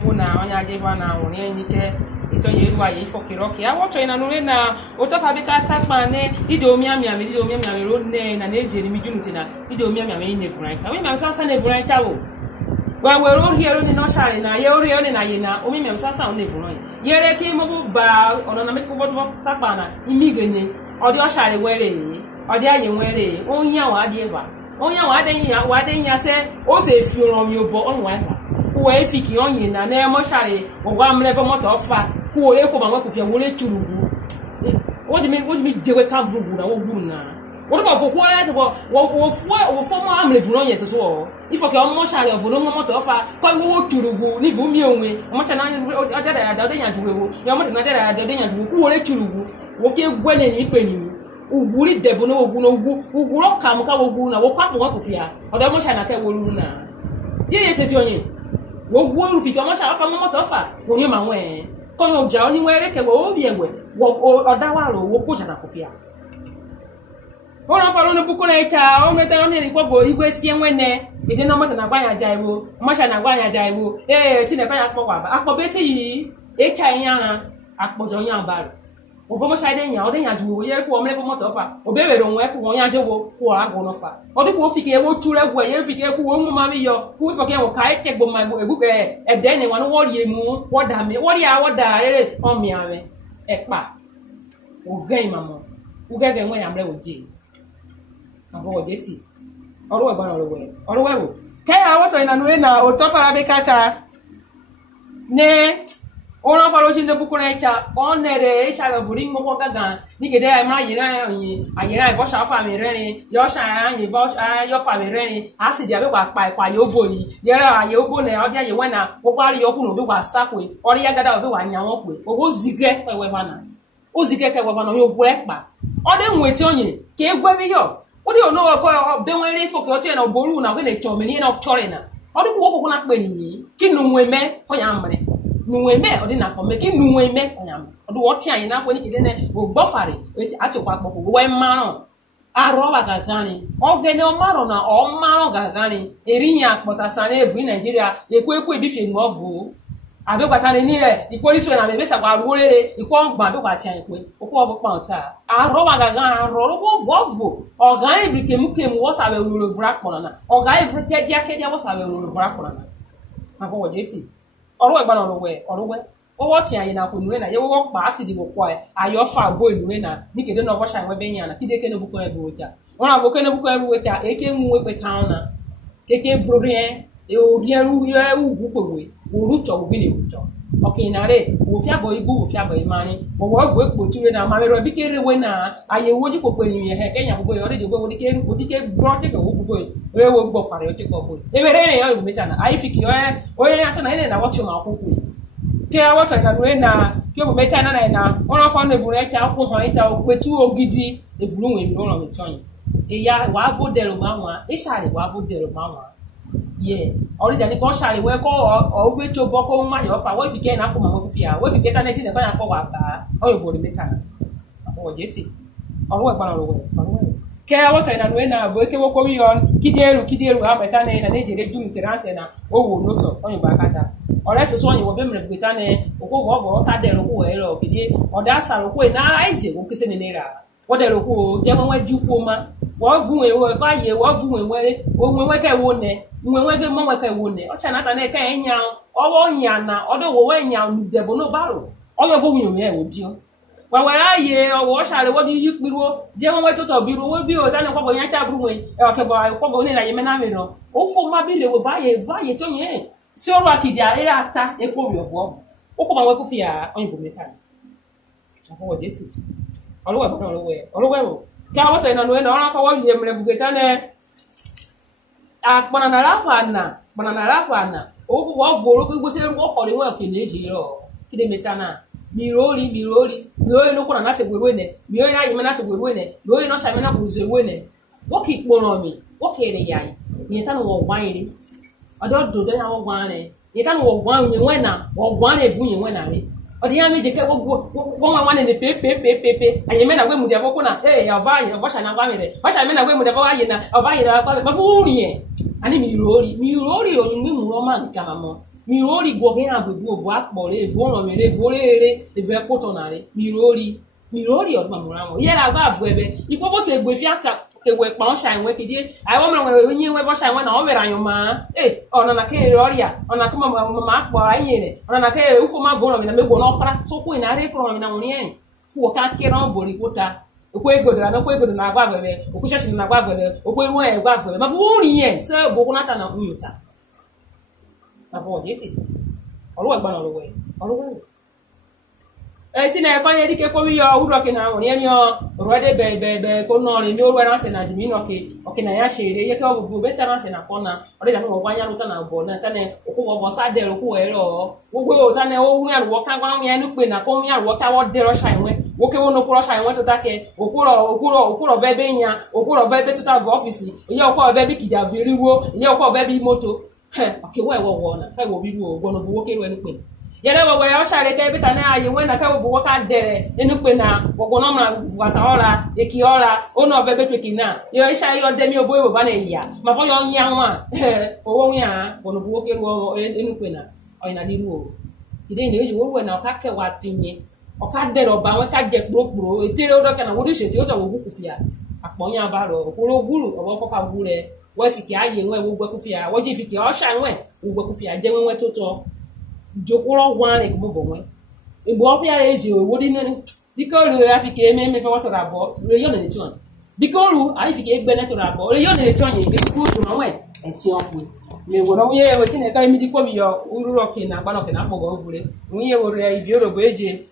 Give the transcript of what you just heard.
Una onya geba na woni enike ito ye ruwa ye fokiroki awo to ina nure na otofa bi ka takpane ide omi ami ro ne na ejeri mi junu na ide omi ami ne buran ka we mi amsa ne buran ka wo wa we ro hiero ni no share na ye ori oni na ye na omi mi amsa ne buran ye re ki mo ba ono na me ko bodo takpana imi gene odi o share were odi aye were onya wa ade ba onya wa de nya se o se fi oro mi obo on wa we fiki onye na na mo share ogwa mlevo moto fa ku ole ko ba mo ku fi wole churugu what me dewe kan vugu na wo guru na wo ba fo ko le to wo fo mo amlevo no yeso so ifo ke mo share of no moto fa ko wo churugu ni vu mi onwe mo cha na odada da de nya juwe yo mo na da de nya juwe ku ole churugu wo ke gwele ni pe ni uguri debo no ogu no ugu ro kam ka wo guru na wo kwa mo ku fi a oda mo share na ke wo lu na ye se ti onye wo gwo fi ko mo sha fa mo moto fa wo ni ma won ko yo ja oni were ke wo bi ewe wo oda wa ro wo ko ja na kofia wo na fa lo ne buko na ita o meta oni ri ko bo igwe si enwene ide no moto na gba ya ja iwo mo sha na gba ya ja iwo ti ne ka ya po wa ba apo be ti yi e cha yan apojo yan ba ro o fo mo sha de yan o de yan ju wo ye ko o mle fo moto fa o be be ro won e ko won yan je wo ko ago no fa o di ko fi ke wo tu re gwo ye fi ke ku wo mu ma mi yo ku fo ke wo kai te gbo ma egu ke e de ni wan wo ri emu wo da mi wo ri a wo da ere o mi ave e pa o gen mamo u ge gen won ya mle wo ji abo wo de ti oru e ba no oru we wo ke ya wo to ina nu na o to fara be kata ne ona faro chinde bukuna ita onere isha ga vuri ngo gaga ni gede ai ma yira yin ayira bo sha fa mi rerin yo sha yin bo yo fa mi rerin asidi abe kwa pa kwa yo bo yi yera aye obo ne odi aye wena wo pari yo kunu bi kwa sakwe ori ya gada obi wa nya won pe ogo zige pe we bana o zige ke we bana yo bo epa ode nwe ti onye ke egwe bi yo odi ono ko be won re fo ke o ti na boru na we le cho mi ni na chore na odi ko na pe ni kinu nwe me ko ya mre nuwe me odi na ko me ki nuwe me anyam odo wo ti ayin na ko ni kide ne o gbofare eti atokwa popo we maro aro ba gagani o gene o maro na o maro gagani eriyin apota san evu Nigeria ekwe bi fe mo vu abe gbata ni e ipolisi na me be sa kwa rurere iko ngba be kwa ti ayin pe o ko bo pa ota aro ba gagani aro bo vovo o ga every kemu wo sa be ruru vra kpona na o ga every kedia wo sa be ruru vra kpona na ako wo jeti oru e gba na oruwe wo ti ayin na ko nuwe na ye wo pa asidi wo kwa ayo fa bo nuwe na ni kede no bo sha we be yan na kide ke no buko e bi woja wona bo ke no buko e bi woja eke mu we pe kan na keke brorien e o rieru ye ugu powe oru cho bi ni ujo okay na re wo fi abo igu wo fi abo imani wo vu epo ti we na ma ro bi kere we na aye wo ji popo ni he kenya popo yo re jo wo dike bro te ko wo popo we wo gbo fare o te ko popo e bere re yo meta na ai fiki o ye ata na ile na watch ma popo ke water na we na ke mo meta na ona fa na eburu eka ko ho ita o petu ogidi eburu we mi ro mi ton e ya wa bo dero ma wa e sare wa bo dero ma wa ye ori jani ko sare we ko o gbe to bo ko ma yo fa we fi ke na ko ma mo fi a we fi ke ta na ti ne ko na ko wa ba o yo bo ri meta na o je ti o we pa na ro we ke water na we na bo ke wo ko wi yon kideru ha meta na na je re du terance na o wo noto o yo ba kata ore so yin wo be mre gbeta ne okwo go sa de ro ko e ro kide oda sa ro ko na aije wo kese ne nera wo de ro ko je mo ju fo ma wo vu e wo ba ye wo vu e were o nwe ke wo ne nwe fe mo ke wo ne o cha na ta ne ka enya o wo nya na odo wo we nya de bo no baro o yo fo wu me e wo bi o wa wa aye o wo sha re wo di yipiro je mo we to biro wo bi o ta ne ko bo yan ta bru we e o ke bo ko bo ni la ye me na mi ro o fo ma bi le wo va ye to yen si o wa kidi are ata e ko ri obo o ko ma we ko fi a oyinbo meta afo wo jeti olowe bo olowe wo ka wa ta ina no e na fa wo ye mre bugeta ne a pona na la na o ko wo voro ko gbese wo ko ri wo ke le ji ro kide meta na mirori no ko na se gweru ne mi o ya yi me na se gweru ne mi o no sha me na ko ze we ne wo ki pono mi wo ke re yai ni ta no wo wan ri odo do de na wo gwan re ye kan wo gwan yin we na wo gwan le vu yin we na re odi ya meje ke wo wan ne pe aye me na we mu de ko na ya va ye bo sha na gwan re bo sha me na we mu de ba ye na o va ye na ba fu ri e ani mi rori o mi mu ro ma nka mamo mirori goge na bubu vo akpore vo no mere vo lere e ve kotonare mirori odma muramo yera ba vo ebe ipopo se gbe fi aka ke we pa sha enwe kidi ai wo mra we yin we bo sha enwe na o mere anyoma ona na ke roria ona kuma ma akpora yire ona na ke ufo ma vo no me na mego no para so ku na re pro na munye ku ka ke ron bori kota okwe godo na agwa bebe okusha shi na agwa bebe okwe ruo e gwa bebe ma fu ri yen se boku nata na nyuta abo yeti olu agba na oluwe ti na ko ye dike ko mi yo uro ke na won ye o ro de be ko no ri mi o wa na se na jimi no ke o ke na ya shere ye ke o bu be ta na se na ko na o de na no wa nya lu ta na bo na ta ne o ko bo sa de ro ku e ro wo gbe o ta ne o hu ya ro ka gwa ya nu pe na ko mi ya ro ta wo de ro sha enwe wo ke wo no ku ro sha enwe to ta ke okuro ve be nya okuro ve be to ta office ye o ko ve bi kija vi riwo ye o ko ve bi moto ke wo na ka wo bi wo gbo no bu wo ke ro enu pe yele wo ya share ke bita na aye we na ka wo ka dere enu pe na wo no ma wasa ora eki ora ono be be peki na yo isha yo de mi obo e ba na iya ma fo yo nya nwa owo nya wo no bu wo ke ro enu pe na o ina di ru o ide ni eji wo we na ka ke wa tinye o ka dere oba we ka je kporo etere o do ka na wo ri se ti o to wo ku fi ya aponya ba ro okoro guru obo ko fa gure we fi ki aye we wo gbe ku fi ya wo ji fi ki o sha we wo gbe ku fi ya je we to jokoro wan e mo bonwe e bo pia eji o wodi no biko ru afike eme fe wato rabo re yo ne chon biko ru afike egbe ne to rabo re yo ne chon ye bi ku tu no we e ti opu me wo no ye we ti ne ka mi di ko mi yo uru ro ke na gba no ke na pogo ngure nwi ye wo re ibi oro bo eje